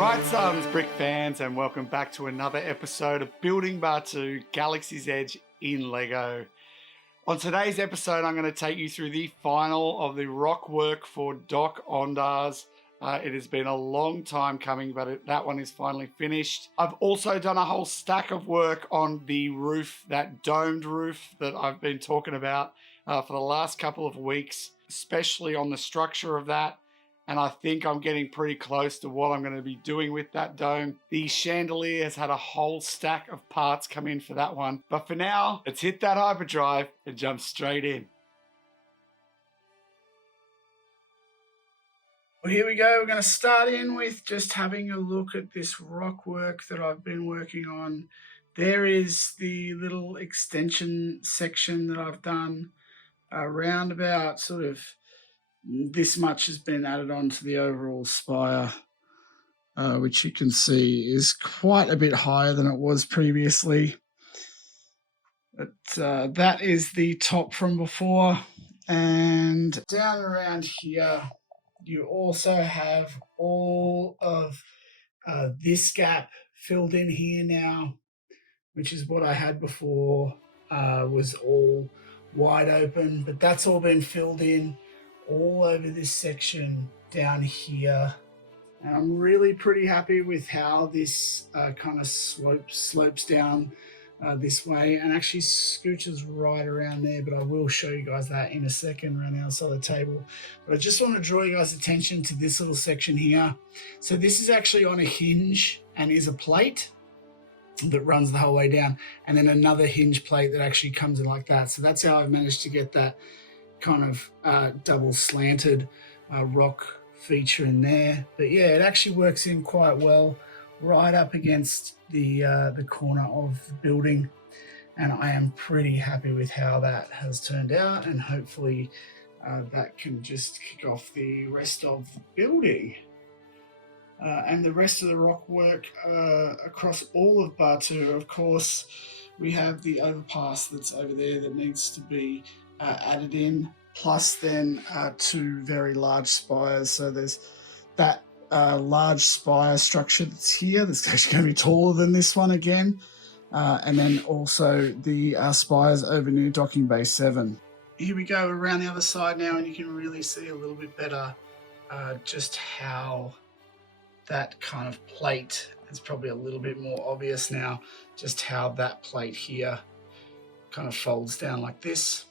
Right, Sons, Brick fans, and welcome back to another episode of Building Bar 2 Galaxy's Edge in LEGO. On today's episode, I'm going to take you through the final of the rock work for Doc Ondars. It has been a long time coming, but that one is finally finished. I've also done a whole stack of work on the roof, that domed roof that I've been talking about for the last couple of weeks, especially on the structure of that. And I think I'm getting pretty close to what I'm going to be doing with that dome. The chandelier has had a whole stack of parts come in for that one. But for now, let's hit that hyperdrive and jump straight in. Well, here we go. We're going to start in with just having a look at this rock work that I've been working on. There is the little extension section that I've done around about sort of this much has been added on to the overall spire, which you can see is quite a bit higher than it was previously. But that is the top from before. And down around here, you also have all of this gap filled in here now, which is what I had before, was all wide open, but that's all been filled in all over this section down here. And I'm really pretty happy with how this kind of slopes down this way and actually scooches right around there, but I will show you guys that in a second around the other side of the table. But I just want to draw you guys' attention to this little section here. So this is actually on a hinge and is a plate that runs the whole way down, and then another hinge plate that actually comes in like that. So that's how I've managed to get that kind of double slanted rock feature in there. But yeah, it actually works in quite well right up against the corner of the building, and I am pretty happy with how that has turned out, and hopefully that can just kick off the rest of the building. And the rest of the rock work across all of Bar 2. Of course, we have the overpass that's over there that needs to be added in, plus then two very large spires. So there's that large spire structure that's here that's actually going to be taller than this one again, and then also the spires over near Docking Bay 7. Here we go around the other side now, and you can really see a little bit better just how that kind of plate is probably a little bit more obvious now, just how that plate here kind of folds down like this.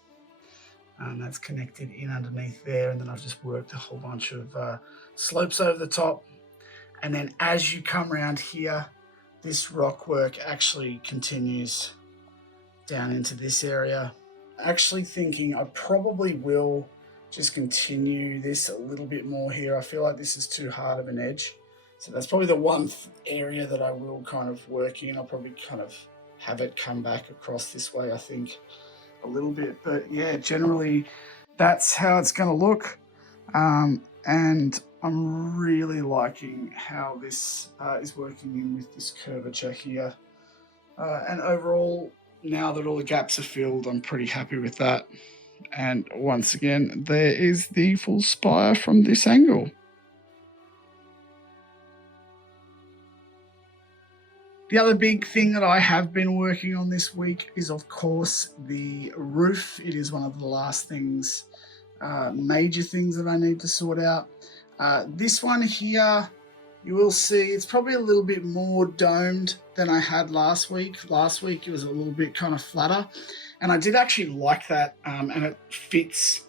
And that's connected in underneath there, and then I've just worked a whole bunch of slopes over the top. And then as you come around here, this rock work actually continues down into this area. Actually thinking I probably will just continue this a little bit more here. I feel like this is too hard of an edge. So that's probably the one area that I will kind of work in. I'll probably kind of have it come back across this way, I think, a little bit. But yeah, generally that's how it's going to look. And I'm really liking how this is working in with this curvature here. And overall, now that all the gaps are filled, I'm pretty happy with that. And once again, there is the full spire from this angle. The other big thing that I have been working on this week is, of course, the roof. It is one of the last things, major things that I need to sort out. This one here, you will see it's probably a little bit more domed than I had last week. Last week it was a little bit kind of flatter, and I did actually like that, and it fits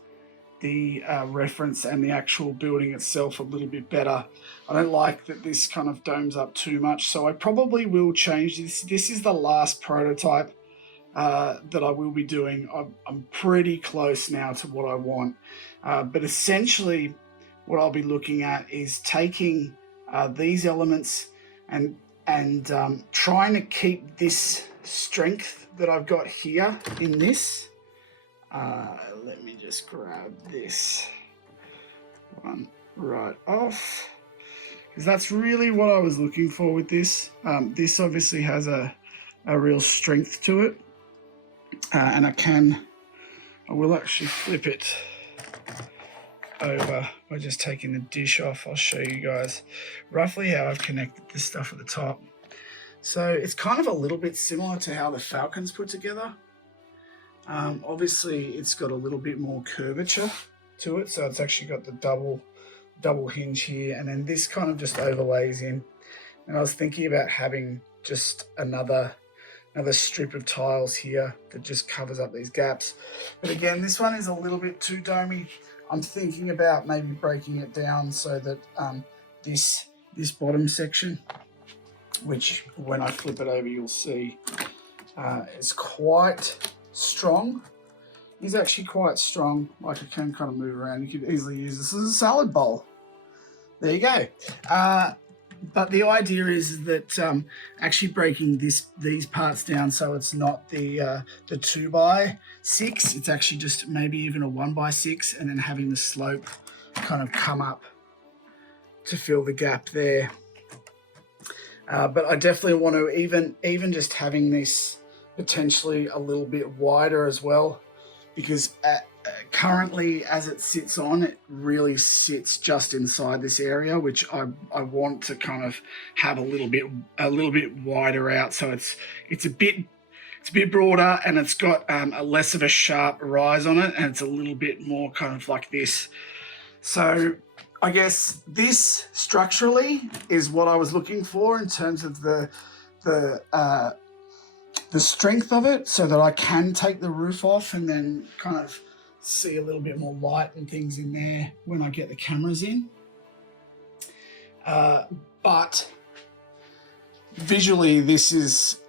the reference and the actual building itself a little bit better. I don't like that this kind of domes up too much, so I probably will change this. This is the last prototype that I will be doing. I'm pretty close now to what I want, but essentially what I'll be looking at is taking these elements and trying to keep this strength that I've got here in this. Let me just grab this one right off, because that's really what I was looking for with this. This obviously has a real strength to it, and I will actually flip it over by just taking the dish off. I'll show you guys roughly how I've connected this stuff at the top. So it's kind of a little bit similar to how the Falcon's put together. Obviously it's got a little bit more curvature to it, so it's actually got the double hinge here, and then this kind of just overlays in. And I was thinking about having just another strip of tiles here that just covers up these gaps. But again, this one is a little bit too domey. I'm thinking about maybe breaking it down so that this bottom section, which when I flip it over you'll see is quite strong. Is actually quite strong. Like, it can kind of move around. You could easily use this as a salad bowl. There you go. But the idea is that actually breaking these parts down so it's not the 2x6, it's actually just maybe even a 1x6, and then having the slope kind of come up to fill the gap there. But I definitely want to, even just having this potentially a little bit wider as well, because currently as it sits on, it really sits just inside this area, which I want to kind of have a little bit wider out, so it's a bit broader, and it's got a less of a sharp rise on it, and it's a little bit more kind of like this. So I guess this structurally is what I was looking for in terms of the strength of it, so that I can take the roof off and then kind of see a little bit more light and things in there when I get the cameras in. But visually, this is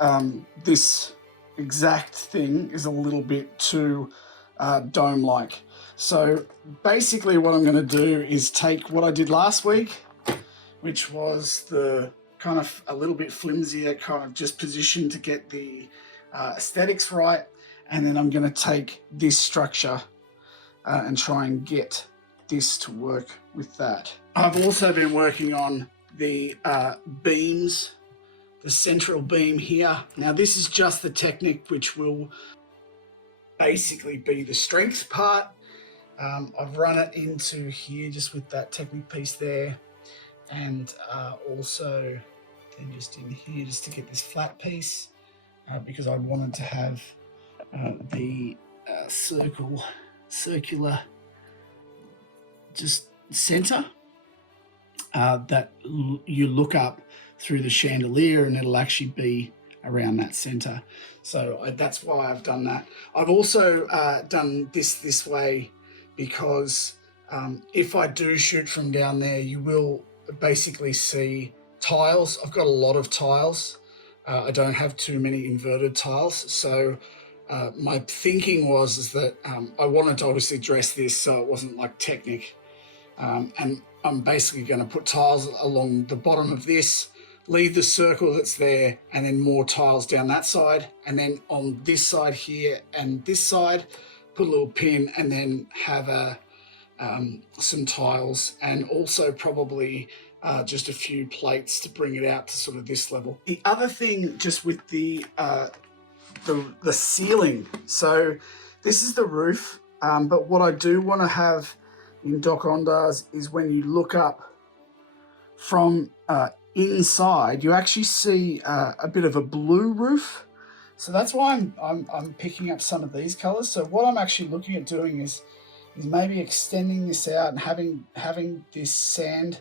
this exact thing is a little bit too dome-like. So basically what I'm going to do is take what I did last week, which was the kind of a little bit flimsier, kind of just positioned to get the aesthetics right, and then I'm going to take this structure and try and get this to work with that. I've also been working on the beams, the central beam here. Now this is just the Technic, which will basically be the strength part. I've run it into here just with that Technic piece there, and also then just in here just to get this flat piece, because I wanted to have the circular just center that you look up through the chandelier, and it'll actually be around that center. So that's why I've done that. I've also done this way because if I do shoot from down there, you will basically see tiles. I've got a lot of tiles. I don't have too many inverted tiles, so my thinking was that I wanted to obviously dress this so it wasn't like Technic, and I'm basically going to put tiles along the bottom of this, leave the circle that's there, and then more tiles down that side, and then on this side here and this side put a little pin, and then have some tiles, and also probably just a few plates to bring it out to sort of this level. The other thing just with the ceiling, so this is the roof, but what I do want to have in Doc Ondars is when you look up from inside, you actually see a bit of a blue roof. So that's why I'm picking up some of these colors. So what I'm actually looking at doing is maybe extending this out and having this sand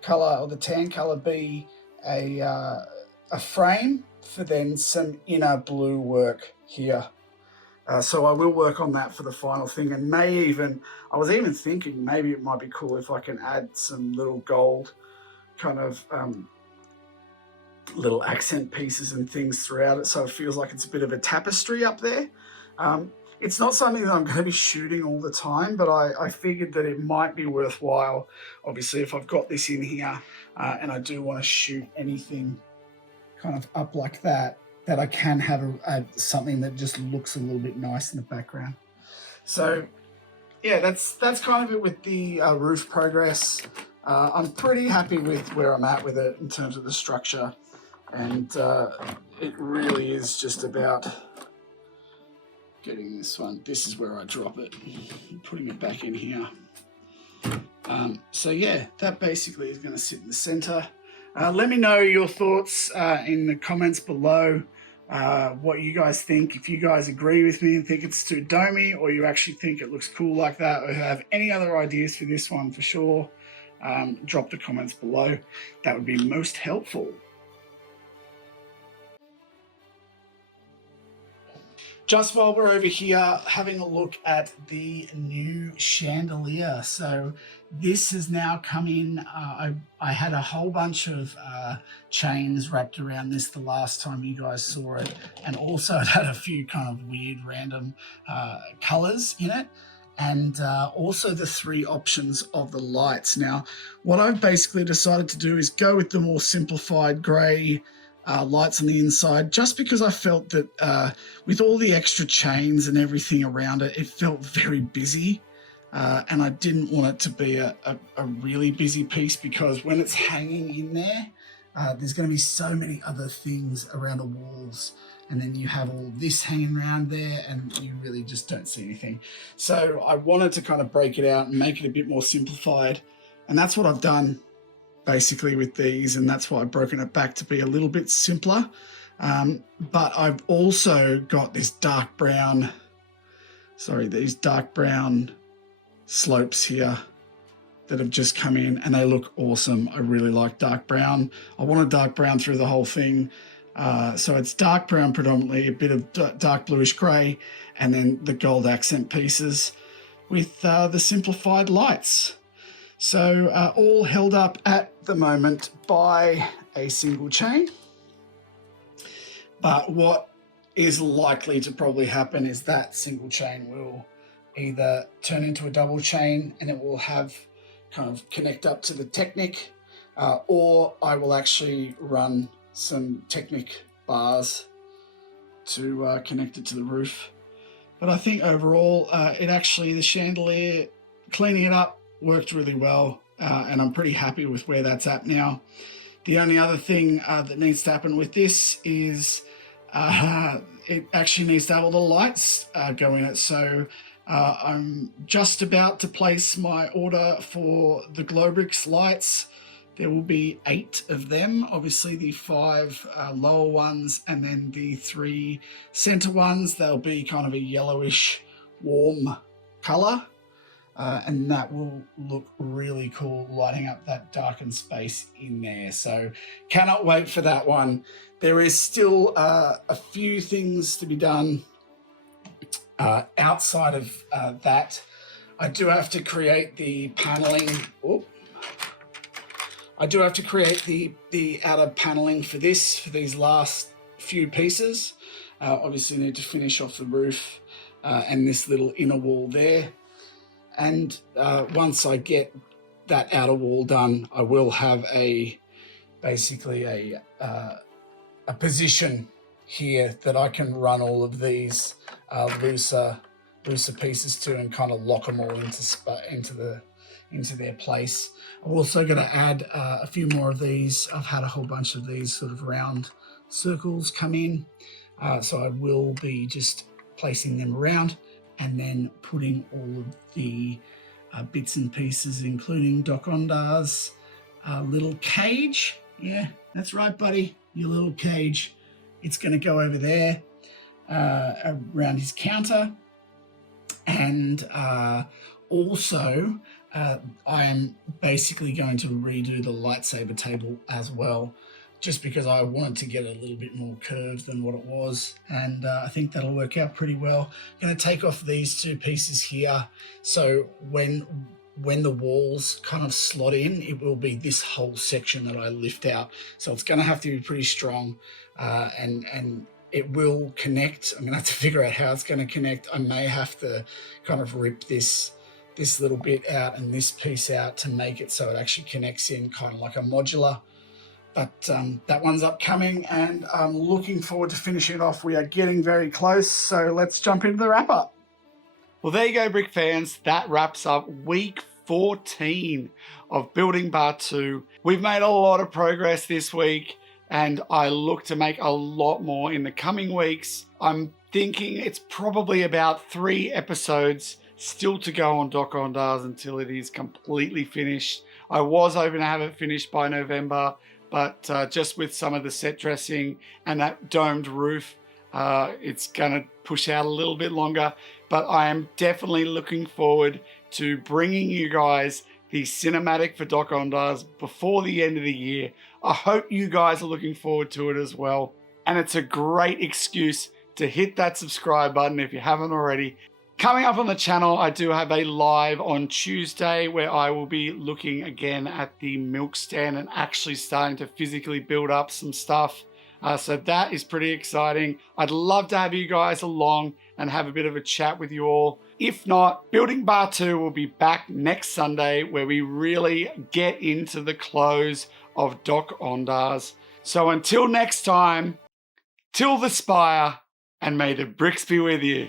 color or the tan color be a frame for then some inner blue work here. So I will work on that for the final thing, and I was even thinking maybe it might be cool if I can add some little gold kind of little accent pieces and things throughout it, so it feels like it's a bit of a tapestry up there. It's not something that I'm going to be shooting all the time, but I figured that it might be worthwhile, obviously, if I've got this in here and I do want to shoot anything kind of up like that I can have something that just looks a little bit nice in the background. So yeah, that's kind of it with the roof progress. I'm pretty happy with where I'm at with it in terms of the structure, and it really is just about getting this one. This is where I drop it, putting it back in here. So yeah, that basically is going to sit in the center. Let me know your thoughts in the comments below, what you guys think. If you guys agree with me and think it's too domey, or you actually think it looks cool like that, or have any other ideas for this one, for sure, drop the comments below. That would be most helpful. Just while we're over here having a look at the new chandelier. So this has now come in. I had a whole bunch of chains wrapped around this the last time you guys saw it. And also it had a few kind of weird random colors in it. And also the 3 options of the lights. Now, what I've basically decided to do is go with the more simplified gray lights on the inside, just because I felt that with all the extra chains and everything around it, it felt very busy. And I didn't want it to be a really busy piece, because when it's hanging in there, there's going to be so many other things around the walls. And then you have all this hanging around there and you really just don't see anything. So I wanted to kind of break it out and make it a bit more simplified. And that's what I've done basically with these, and that's why I've broken it back to be a little bit simpler. But I've also got this these dark brown slopes here that have just come in, and they look awesome. I really like dark brown. I want a dark brown through the whole thing. So it's dark brown predominantly, a bit of dark bluish gray, and then the gold accent pieces with the simplified lights. So all held up at the moment by a single chain. But what is likely to probably happen is that single chain will either turn into a double chain and it will have kind of connect up to the Technic, or I will actually run some Technic bars to connect it to the roof. But I think overall, the chandelier, cleaning it up, worked really well, and I'm pretty happy with where that's at now. The only other thing that needs to happen with this is it actually needs to have all the lights go in it. So I'm just about to place my order for the Globrix lights. There will be 8 of them, obviously the 5 lower ones and then the 3 center ones. They'll be kind of a yellowish warm color. And that will look really cool, lighting up that darkened space in there. So cannot wait for that one. There is still a few things to be done outside of that. I do have to create the paneling. I do have to create the outer paneling for these last few pieces. Obviously need to finish off the roof and this little inner wall there. And once I get that outer wall done, I will have basically a position here that I can run all of these looser pieces to, and kind of lock them all into their place. I'm also going to add a few more of these. I've had a whole bunch of these sort of round circles come in, so I will be just placing them around and then putting all of the bits and pieces, including Doc Ondar's little cage. Yeah, that's right, buddy, your little cage. It's going to go over there around his counter. And also, I am basically going to redo the lightsaber table as well, just because I wanted to get it a little bit more curved than what it was. And I think that'll work out pretty well. I'm going to take off these 2 pieces here. So when the walls kind of slot in, it will be this whole section that I lift out. So it's going to have to be pretty strong, and it will connect. I'm going to have to figure out how it's going to connect. I may have to kind of rip this little bit out and this piece out to make it so it actually connects in kind of like a modular. But that one's upcoming, and I'm looking forward to finishing it off. We are getting very close, so let's jump into the wrap-up. Well, there you go, Brick fans. That wraps up week 14 of Building Bar 2. We've made a lot of progress this week, and I look to make a lot more in the coming weeks. I'm thinking it's probably about 3 episodes still to go on Doc Ondars until it is completely finished. I was hoping to have it finished by November, but just with some of the set dressing and that domed roof, it's going to push out a little bit longer. But I am definitely looking forward to bringing you guys the cinematic for Doc Ondars before the end of the year. I hope you guys are looking forward to it as well. And it's a great excuse to hit that subscribe button if you haven't already. Coming up on the channel, I do have a live on Tuesday where I will be looking again at the milk stand and actually starting to physically build up some stuff. So that is pretty exciting. I'd love to have you guys along and have a bit of a chat with you all. If not, Building Bar 2 will be back next Sunday where we really get into the close of Doc Ondars. So until next time, till the spire, and may the bricks be with you.